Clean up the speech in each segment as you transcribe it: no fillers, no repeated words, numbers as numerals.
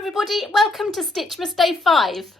everybody, welcome to Stitchmas Day 5.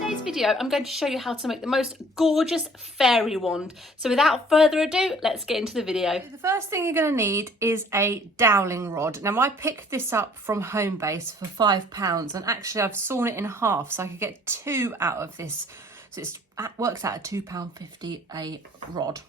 In today's video I'm going to show you how to make the most gorgeous fairy wand. So without further ado, let's get into the video. The first thing you're going to need is a doweling rod. Now I picked this up from Homebase for £5 and actually I've sawn it in half so I could get 2 out of this. So it works out at £2.50 a rod.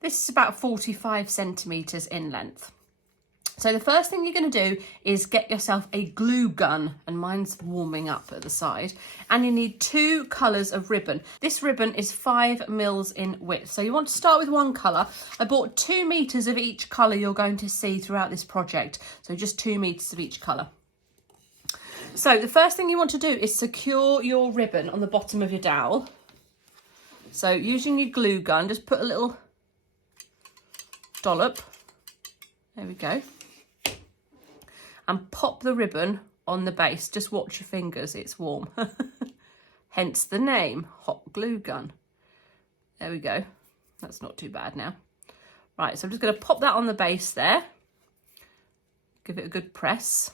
This is about 45 centimetres in length. So the first thing you're going to do is get yourself a glue gun, and mine's warming up at the side, and you need 2 colours of ribbon. This ribbon is 5 mils in width, so you want to start with one colour. I bought 2 metres of each colour you're going to see throughout this project, so just 2 metres of each colour. So the first thing you want to do is secure your ribbon on the bottom of your dowel. So using your glue gun, just put a little dollop, there we go, and pop the ribbon on the base. Just watch your fingers, it's warm. Hence the name, hot glue gun. There we go, that's not too bad now. Right, so I'm just going to pop that on the base there, give it a good press,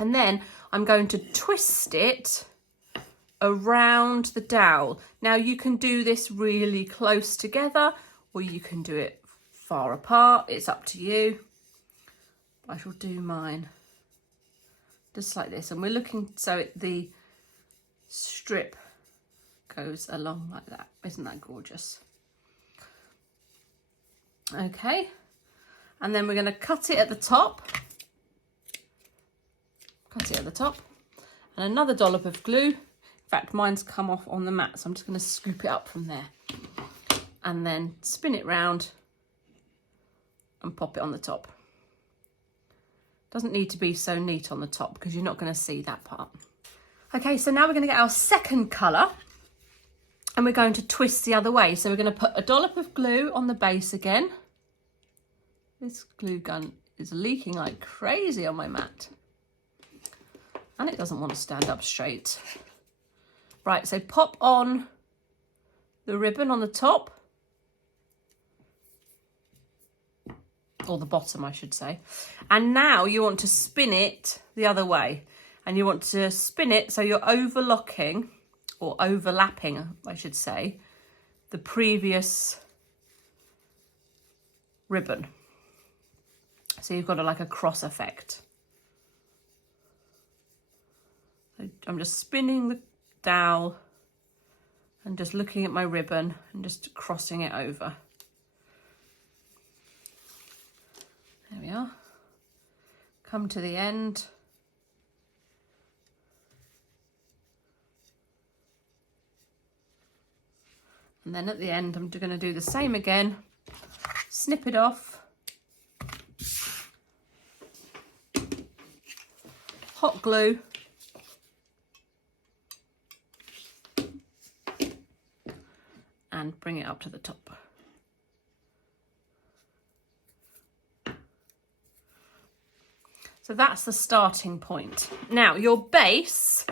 and then I'm going to twist it around the dowel. Now you can do this really close together or you can do it far apart, it's up to you. I shall do mine just like this, and we're looking so the strip goes along like that. Isn't that gorgeous? Okay, and then we're going to cut it at the top, and another dollop of glue. In fact, mine's come off on the mat, so I'm just going to scoop it up from there and then spin it round and pop it on the top. Doesn't need to be so neat on the top because you're not going to see that part. Okay, so now we're going to get our second colour and we're going to twist the other way. So we're going to put a dollop of glue on the base again. This glue gun is leaking like crazy on my mat. And it doesn't want to stand up straight. Right, so pop on the ribbon on the top, or the bottom I should say, and now you want to spin it the other way, and you want to spin it so you're overlocking, or overlapping I should say, the previous ribbon. So you've got like a cross effect. I'm just spinning the dowel and just looking at my ribbon and just crossing it over. There we are. Come to the end. And then at the end I'm going to do the same again. Snip it off. Hot glue. And bring it up to the top. So that's the starting point. Now your base,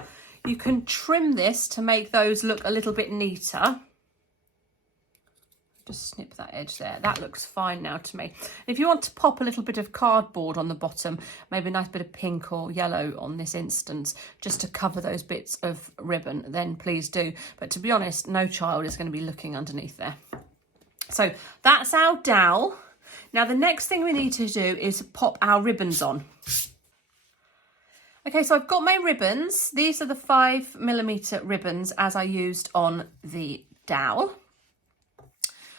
you can trim this to make those look a little bit neater. Just snip that edge there. That looks fine now to me. If you want to pop a little bit of cardboard on the bottom, maybe a nice bit of pink or yellow on this instance, just to cover those bits of ribbon, then please do. But to be honest, no child is going to be looking underneath there. So that's our dowel. Now the next thing we need to do is pop our ribbons on. Okay, so I've got my ribbons. These are the 5mm ribbons as I used on the dowel.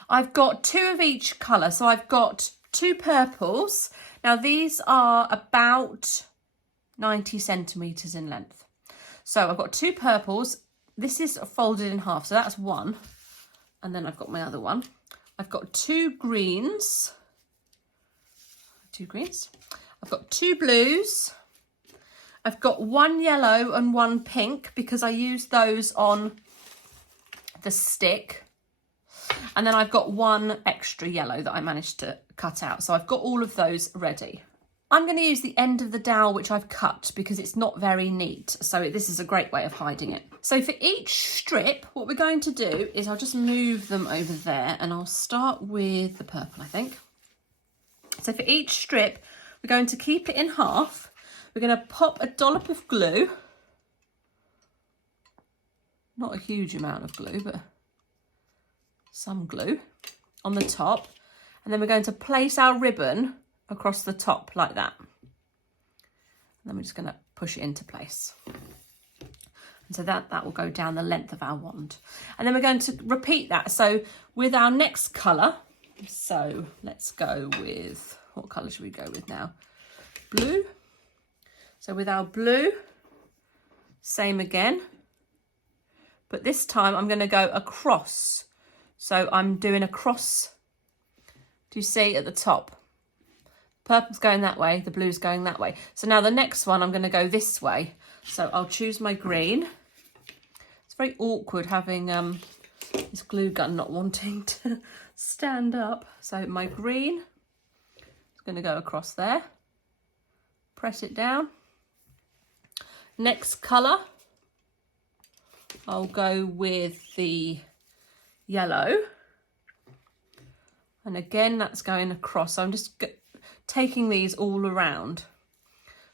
I've got 2 of each colour, so I've got 2 purples. Now these are about 90 centimetres in length. So I've got 2 purples. This is folded in half, so that's one. And then I've got my other one. I've got 2 greens. 2 greens. I've got 2 blues. I've got 1 yellow and 1 pink because I used those on the stick. And then I've got 1 extra yellow that I managed to cut out. So I've got all of those ready. I'm going to use the end of the dowel which I've cut because it's not very neat. So this is a great way of hiding it. So for each strip, what we're going to do is I'll just move them over there, and I'll start with the purple, I think. So for each strip, we're going to keep it in half. We're going to pop a dollop of glue. Not a huge amount of glue, but some glue on the top. And then we're going to place our ribbon across the top like that. And then we're just going to push it into place. And so that will go down the length of our wand. And then we're going to repeat that. So with our next colour, so let's go with, what colour should we go with now? Blue. So with our blue, same again. But this time I'm going to go across. So I'm doing a cross. Do you see at the top? Purple's going that way, the blue's going that way. So now the next one I'm going to go this way. So I'll choose my green. It's very awkward having this glue gun not wanting to stand up. So my green is going to go across there. Press it down. Next colour, I'll go with the yellow. And again, that's going across. So I'm just taking these all around.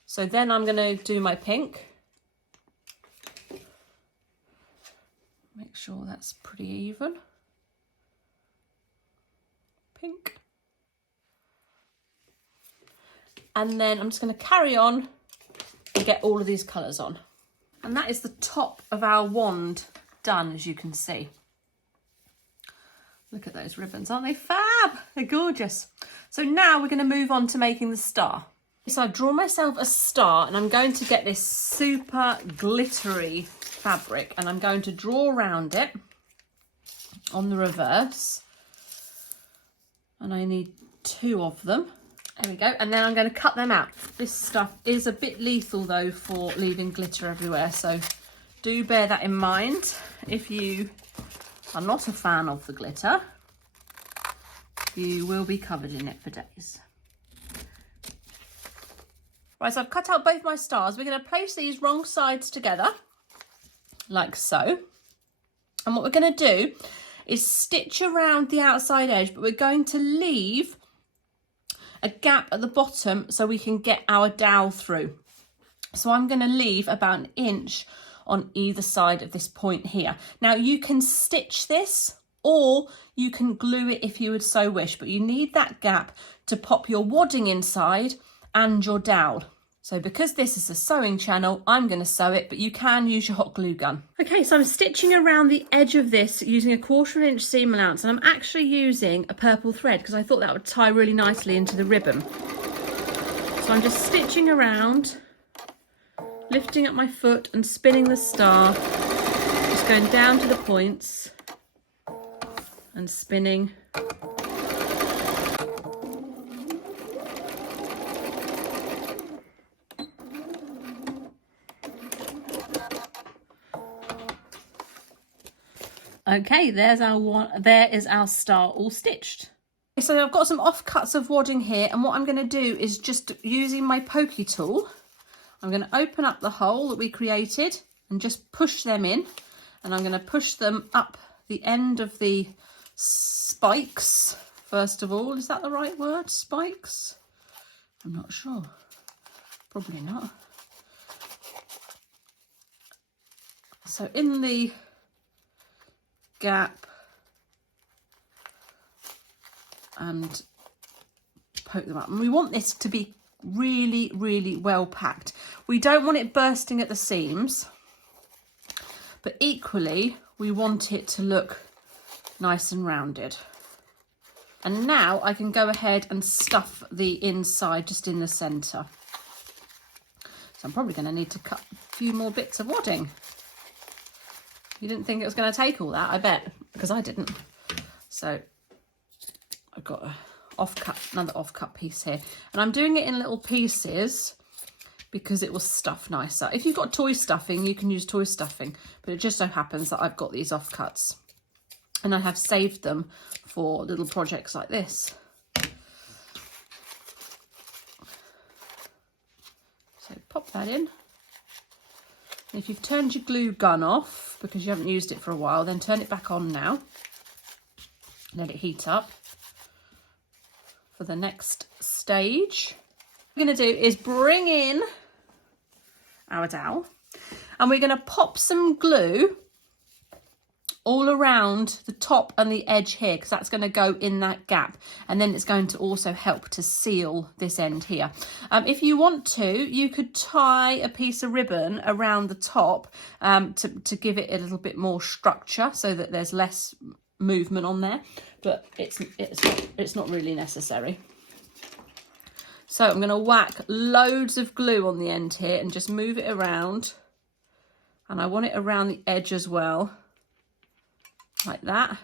So then I'm going to do my pink. Make sure that's pretty even. Pink. And then I'm just going to carry on and get all of these colours on. And that is the top of our wand done, as you can see. Look at those ribbons, aren't they fab? They're gorgeous. So now we're going to move on to making the star. So I've drawn myself a star, and I'm going to get this super glittery fabric, and I'm going to draw around it on the reverse. And I need 2 of them. There we go. And then I'm going to cut them out. This stuff is a bit lethal though for leaving glitter everywhere. So do bear that in mind. If you are not a fan of the glitter, you will be covered in it for days. Right, so I've cut out both my stars. We're going to place these wrong sides together, like so. And what we're going to do is stitch around the outside edge, but we're going to leave a gap at the bottom so we can get our dowel through. So I'm going to leave about 1 inch on either side of this point here. Now you can stitch this, or you can glue it if you would so wish, but you need that gap to pop your wadding inside and your dowel. So because this is a sewing channel, I'm going to sew it, but you can use your hot glue gun. Okay, so I'm stitching around the edge of this using a 1/4 inch seam allowance, and I'm actually using a purple thread because I thought that would tie really nicely into the ribbon. So I'm just stitching around, lifting up my foot and spinning the star, just going down to the points and spinning. Okay, there is our star all stitched. So I've got some offcuts of wadding here, and what I'm going to do is just using my pokey tool, I'm going to open up the hole that we created and just push them in, and I'm going to push them up the end of the spikes first of all. Is that the right word? Spikes? I'm not sure. Probably not. So in the gap and poke them up, and we want this to be really well packed. We don't want it bursting at the seams, but equally we want it to look nice and rounded. And now I can go ahead and stuff the inside just in the centre. So I'm probably going to need to cut a few more bits of wadding. You didn't think it was going to take all that, I bet, because I didn't. So I've got another offcut piece here, and I'm doing it in little pieces because it will stuff nicer. If you've got toy stuffing, you can use toy stuffing, but it just so happens that I've got these offcuts, and I have saved them for little projects like this. pop that in. And if you've turned your glue gun off because you haven't used it for a while, then turn it back on now. Let it heat up for the next stage. What we're going to do is bring in our dowel, and we're going to pop some glue all around the top and the edge here, because that's going to go in that gap, and then it's going to also help to seal this end here. If you want to, you could tie a piece of ribbon around the top to give it a little bit more structure so that there's less movement on there, but it's not really necessary. So I'm going to whack loads of glue on the end here and just move it around, and I want it around the edge as well, like that.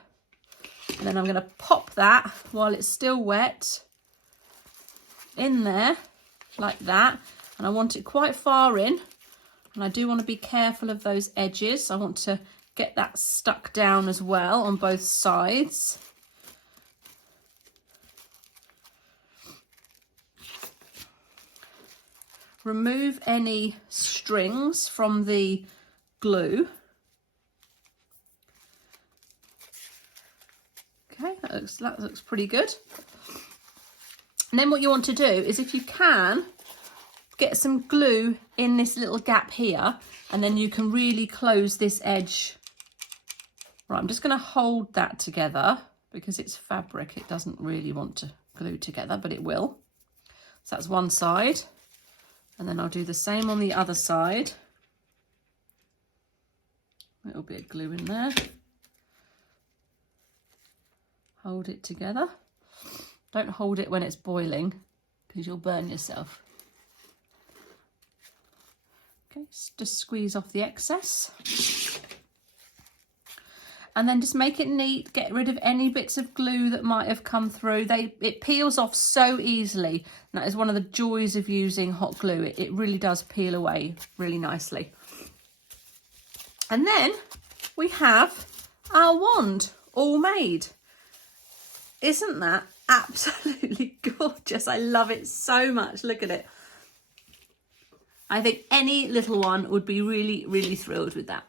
And then I'm going to pop that while it's still wet in there like that, and I want it quite far in, and I do want to be careful of those edges. I want to get that stuck down as well on both sides. Remove any strings from the glue. Okay, that looks pretty good. And then what you want to do is, if you can, get some glue in this little gap here, and then you can really close this edge. Right, I'm just going to hold that together because it's fabric. It doesn't really want to glue together, but it will. So that's one side. And then I'll do the same on the other side. A little bit of glue in there. Hold it together. Don't hold it when it's boiling because you'll burn yourself. Okay, just squeeze off the excess. And then just make it neat, get rid of any bits of glue that might have come through. It peels off so easily. And that is one of the joys of using hot glue. It really does peel away really nicely. And then we have our wand all made. Isn't that absolutely gorgeous? I love it so much. Look at it. I think any little one would be really, really thrilled with that.